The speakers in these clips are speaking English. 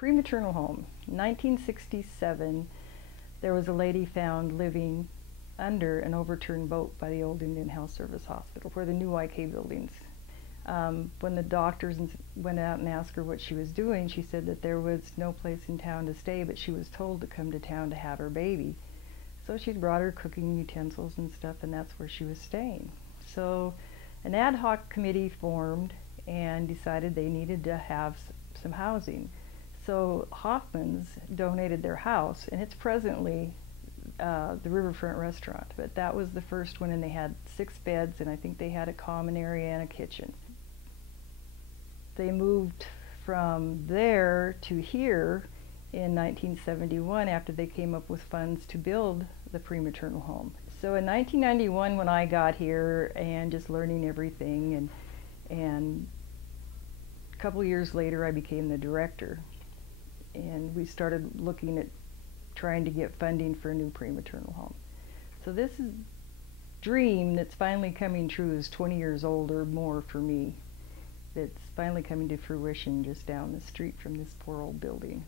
Prematernal home. 1967, there was a lady found living under an overturned boat by the old Indian Health Service Hospital, where the new YK buildings. When the doctors went out and asked her what she was doing, she said that there was no place in town to stay, but she was told to come to town to have her baby. So she brought her cooking utensils and stuff, and that's where she was staying. So an ad hoc committee formed and decided they needed to have some housing. So Hoffman's donated their house, and it's presently the Riverfront Restaurant, but that was the first one, and they had 6 beds, and I think they had a common area and a kitchen. They moved from there to here in 1971 after they came up with funds to build the prematernal home. So in 1991, when I got here and just learning everything, and a couple years later I became the director, and we started looking at trying to get funding for a new prematernal home. So this dream that's finally coming true is 20 years old or more for me. It's finally coming to fruition just down the street from this poor old building.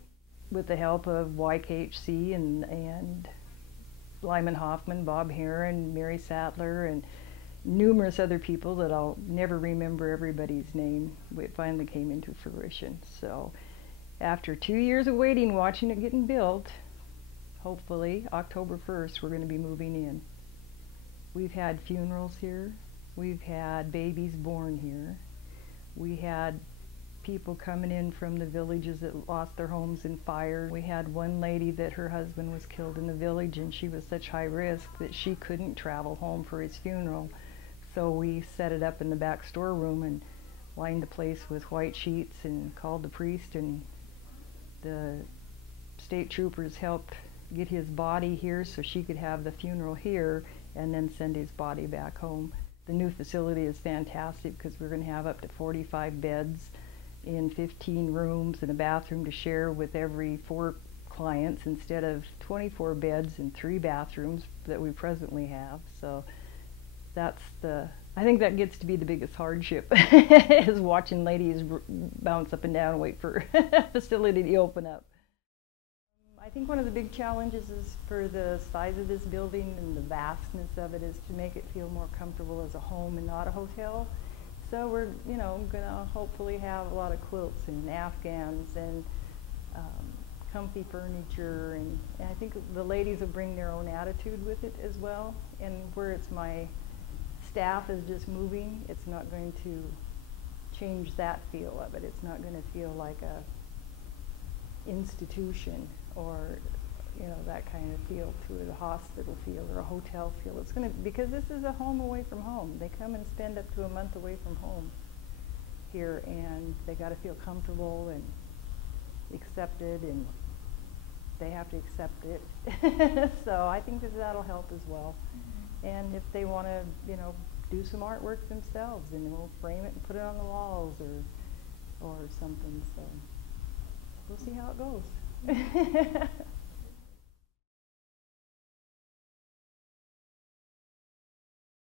With the help of YKHC and Lyman Hoffman, Bob Heron, Mary Sattler, and numerous other people that I'll never remember everybody's name, it finally came into fruition. So after 2 years of waiting, watching it getting built, hopefully October 1st we're going to be moving in. We've had funerals here. We've had babies born here. We had people coming in from the villages that lost their homes in fire. We had one lady that her husband was killed in the village, and she was such high risk that she couldn't travel home for his funeral. So we set it up in the back storeroom and lined the place with white sheets and called the priest, and the state troopers helped get his body here so she could have the funeral here and then send his body back home. The new facility is fantastic because we're going to have up to 45 beds in 15 rooms and a bathroom to share with every 4 clients instead of 24 beds and 3 bathrooms that we presently have. So that's I think that gets to be the biggest hardship is watching ladies bounce up and down and wait for a facility to open up. I think one of the big challenges is for the size of this building and the vastness of it is to make it feel more comfortable as a home and not a hotel. So we're, going to hopefully have a lot of quilts and Afghans and comfy furniture, and I think the ladies will bring their own attitude with it as well. And where it's my staff is just moving, it's not going to change that feel of it. It's not going to feel like a institution or that kind of feel to it, a hospital feel or a hotel feel. It's going to, because this is a home away from home. They come and spend up to a month away from home here, and they got to feel comfortable and accepted, and they have to accept it. So I think that'll help as well. And if they want to, do some artwork themselves, then we'll frame it and put it on the walls or something. So we'll see how it goes.